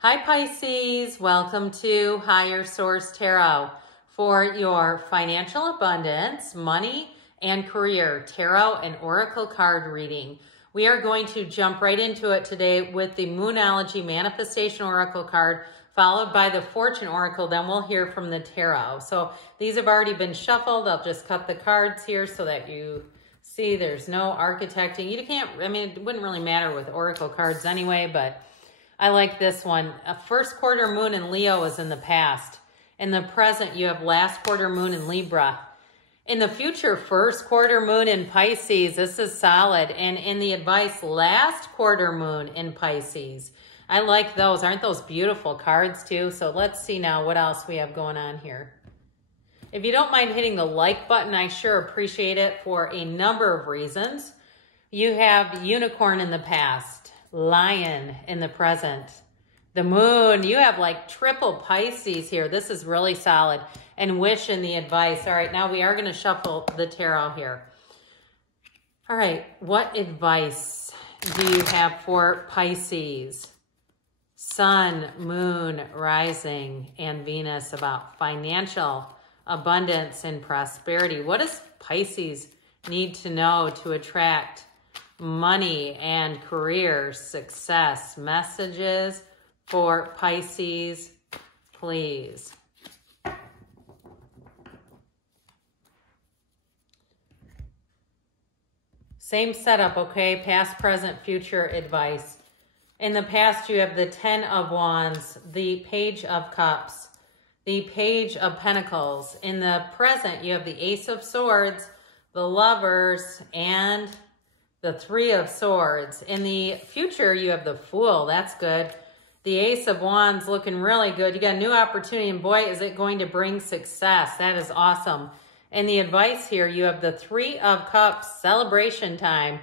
Hi Pisces, welcome to Higher Source Tarot for your financial abundance, money, and career tarot and oracle card reading. We are going to jump right into it today with the Moonology Manifestation Oracle card, followed by the Fortune Oracle. Then we'll hear from the tarot. So these have already been shuffled. I'll just cut the cards here so that you see there's no architecting. You can't, I mean, it wouldn't really matter with oracle cards anyway, but I like this one. A first quarter moon in Leo is in the past. In the present, you have last quarter moon in Libra. In the future, first quarter moon in Pisces. This is solid. And in the advice, last quarter moon in Pisces. I like those. Aren't those beautiful cards too? So let's see now what else we have going on here. If you don't mind hitting the like button, I sure appreciate it for a number of reasons. You have unicorn in the past. Lion in the present. The moon, you have like triple Pisces here. This is really solid. And wish in the advice. All right, now we are going to shuffle the tarot here. All right, what advice do you have for Pisces? Sun, moon, rising, and Venus about financial abundance and prosperity. What does Pisces need to know to attract money and career success? Messages for Pisces, please. Same setup, okay? Past, present, future advice. In the past, you have the 10 of Wands, the Page of Cups, the Page of Pentacles. In the present, you have the Ace of Swords, the Lovers, and the 3 of Swords. In the future, you have the Fool. That's good. The Ace of Wands looking really good. You got a new opportunity, and boy, is it going to bring success. That is awesome. In the advice here, you have the 3 of Cups, celebration time.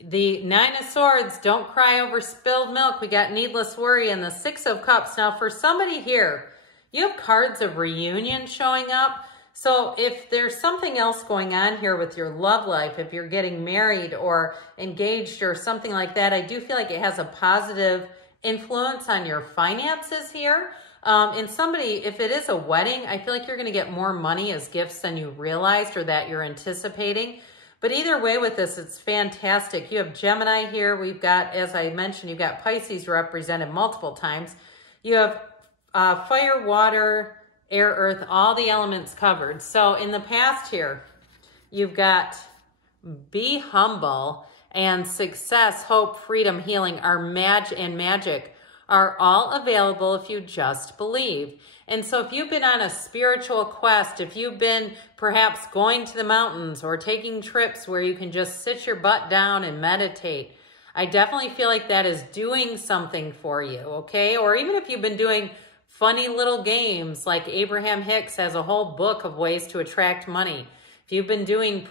The 9 of Swords, don't cry over spilled milk. We got needless worry. And the 6 of Cups. Now, for somebody here, you have cards of reunion showing up. So if there's something else going on here with your love life, if you're getting married or engaged or something like that, I do feel like it has a positive influence on your finances here. And somebody, if it is a wedding, I feel like you're going to get more money as gifts than you realized or that you're anticipating. But either way with this, it's fantastic. You have Gemini here. We've got, as I mentioned, you've got Pisces represented multiple times. You have fire, water, air, earth, all the elements covered. So in the past here, you've got be humble and success, hope, freedom, healing, magic are all available if you just believe. And so if you've been on a spiritual quest, if you've been perhaps going to the mountains or taking trips where you can just sit your butt down and meditate, I definitely feel like that is doing something for you, okay? Or even if you've been doing funny little games, like Abraham Hicks has a whole book of ways to attract money. If you've been doing,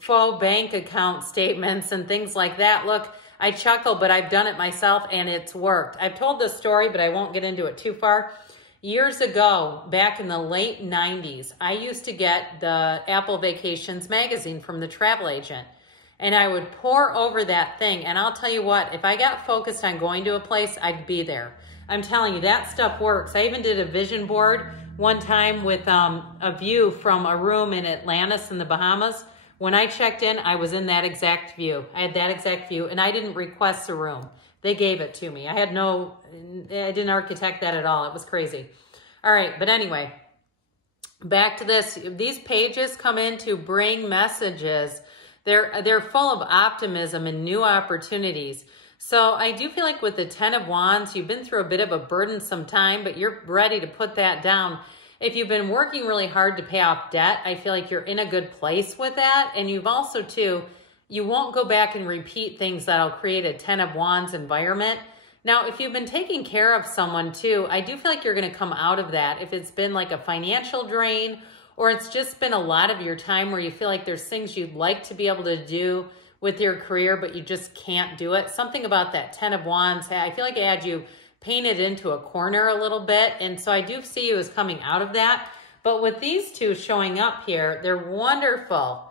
faux bank account statements and things like that, look, I chuckle, but I've done it myself and it's worked. I've told this story, but I won't get into it too far. Years ago, back in the late 90s, I used to get the Apple Vacations magazine from the travel agent. And I would pore over that thing. And I'll tell you what, if I got focused on going to a place, I'd be there. I'm telling you, that stuff works. I even did a vision board one time with a view from a room in Atlantis in the Bahamas. When I checked in, I was in that exact view. I had that exact view, and I didn't request a room. They gave it to me. I didn't architect that at all. It was crazy. All right, but anyway, back to this. These pages come in to bring messages. They're full of optimism and new opportunities. So I do feel like with the 10 of Wands, you've been through a bit of a burdensome time, but you're ready to put that down. If you've been working really hard to pay off debt, I feel like you're in a good place with that. And you've also, too, you won't go back and repeat things that'll create a 10 of Wands environment. Now, if you've been taking care of someone, too, I do feel like you're going to come out of that. If it's been like a financial drain or it's just been a lot of your time where you feel like there's things you'd like to be able to do with your career, but you just can't do it. Something about that 10 of Wands, I feel like it had you painted into a corner a little bit. And so I do see you as coming out of that. But with these two showing up here, they're wonderful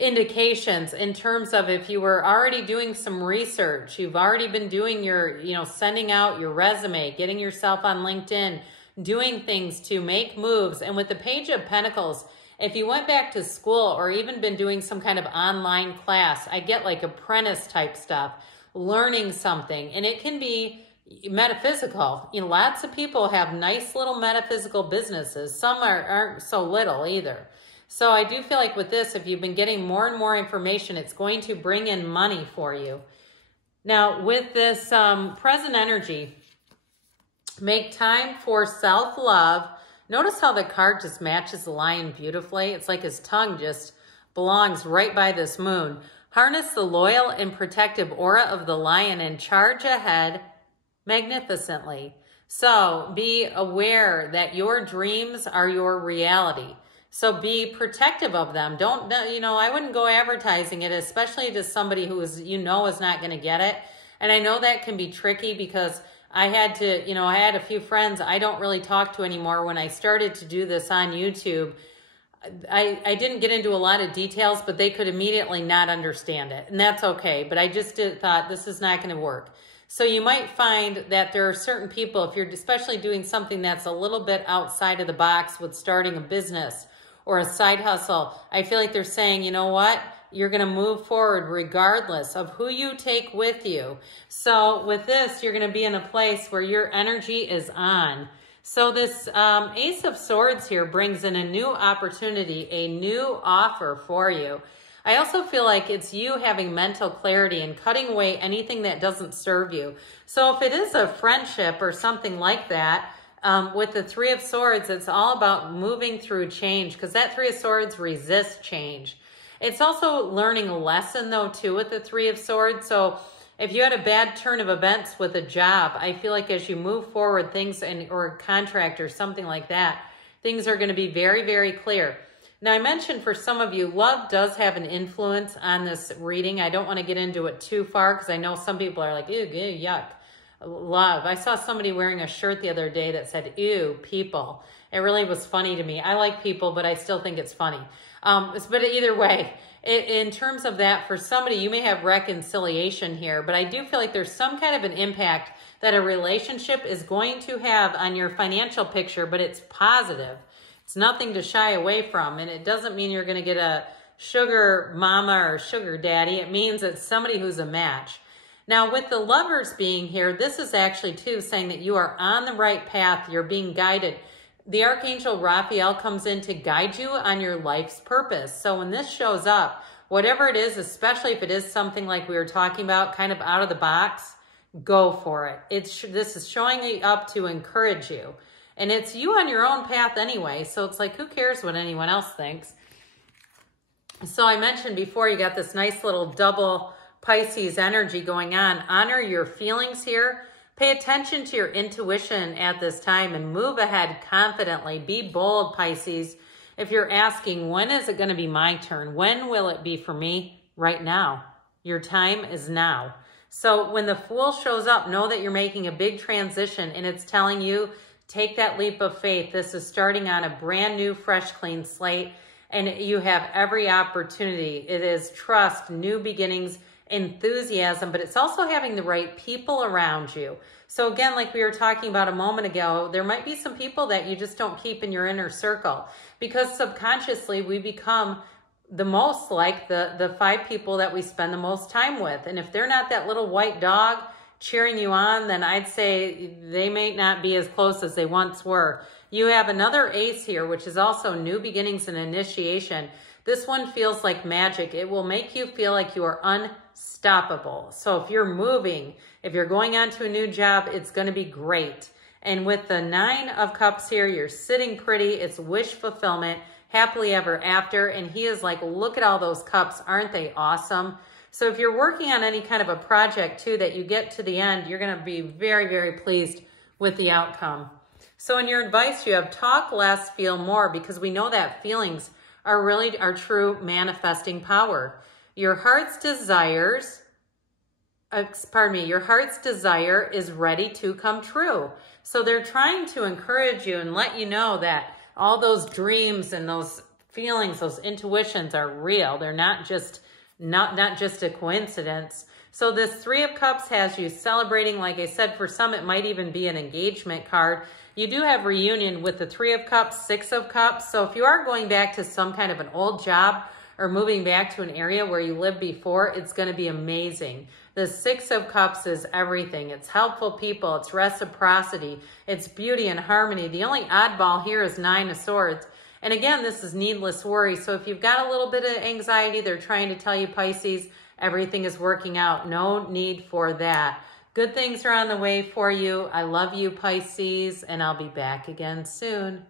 indications in terms of if you were already doing some research, you've already been doing your, sending out your resume, getting yourself on LinkedIn, doing things to make moves. And with the Page of Pentacles, if you went back to school or even been doing some kind of online class, I get like apprentice type stuff, learning something, and it can be metaphysical. Lots of people have nice little metaphysical businesses. Some aren't so little either. So I do feel like with this, if you've been getting more and more information, it's going to bring in money for you. Now, with this present energy, make time for self-love. Notice how the card just matches the lion beautifully. It's like his tongue just belongs right by this moon. Harness the loyal and protective aura of the lion and charge ahead magnificently. So be aware that your dreams are your reality. So be protective of them. Don't, I wouldn't go advertising it, especially to somebody who is, is not going to get it. And I know that can be tricky because I had to, I had a few friends I don't really talk to anymore. When I started to do this on YouTube, I didn't get into a lot of details, but they could immediately not understand it. And that's okay. But I just thought this is not going to work. So you might find that there are certain people, if you're especially doing something that's a little bit outside of the box with starting a business or a side hustle, I feel like they're saying, you know what? You're going to move forward regardless of who you take with you. So with this, you're going to be in a place where your energy is on. So this Ace of Swords here brings in a new opportunity, a new offer for you. I also feel like it's you having mental clarity and cutting away anything that doesn't serve you. So if it is a friendship or something like that, with the Three of Swords, it's all about moving through change because that Three of Swords resists change. It's also learning a lesson though too with the Three of Swords. So if you had a bad turn of events with a job, I feel like as you move forward, things or a contract or something like that, things are going to be very, very clear. Now I mentioned for some of you, love does have an influence on this reading. I don't want to get into it too far because I know some people are like, ew, yuck. Love. I saw somebody wearing a shirt the other day that said, ew, people. It really was funny to me. I like people, but I still think it's funny. But either way, in terms of that, for somebody, you may have reconciliation here, but I do feel like there's some kind of an impact that a relationship is going to have on your financial picture, but it's positive. It's nothing to shy away from, and it doesn't mean you're going to get a sugar mama or sugar daddy. It means it's somebody who's a match. Now, with the Lovers being here, this is actually, too, saying that you are on the right path. You're being guided. The Archangel Raphael comes in to guide you on your life's purpose. So when this shows up, whatever it is, especially if it is something like we were talking about, kind of out of the box, go for it. This is showing up to encourage you. And it's you on your own path anyway. So it's like, who cares what anyone else thinks? So I mentioned before, you got this nice little double Pisces energy going on. Honor your feelings here. Pay attention to your intuition at this time and move ahead confidently. Be bold, Pisces. If you're asking, when is it going to be my turn? When will it be for me? Right now. Your time is now. So when the Fool shows up, know that you're making a big transition and it's telling you, take that leap of faith. This is starting on a brand new, fresh, clean slate and you have every opportunity. It is trust, new beginnings, enthusiasm, but it's also having the right people around you. So again, like we were talking about a moment ago, there might be some people that you just don't keep in your inner circle because subconsciously we become the most like the 5 people that we spend the most time with. And if they're not that little white dog cheering you on, then I'd say they may not be as close as they once were. You have another ace here, which is also new beginnings and initiation. This one feels like magic. It will make you feel like you are unstoppable. So if you're moving, if you're going on to a new job, it's going to be great. And with the 9 of Cups here, you're sitting pretty. It's wish fulfillment, happily ever after. And he is like, look at all those cups. Aren't they awesome? So if you're working on any kind of a project too, that you get to the end, you're going to be very, very pleased with the outcome. So in your advice, you have talk less, feel more, because we know that feelings are really our true manifesting power. Your heart's desires, your heart's desire is ready to come true. So they're trying to encourage you and let you know that all those dreams and those feelings, those intuitions are real. They're not just a coincidence. So this Three of Cups has you celebrating. Like I said, for some, it might even be an engagement card. You do have reunion with the Three of Cups, Six of Cups. So if you are going back to some kind of an old job or moving back to an area where you lived before, it's going to be amazing. The Six of Cups is everything. It's helpful people. It's reciprocity. It's beauty and harmony. The only oddball here is Nine of Swords. And again, this is needless worry. So if you've got a little bit of anxiety, they're trying to tell you, Pisces, everything is working out. No need for that. Good things are on the way for you. I love you, Pisces, and I'll be back again soon.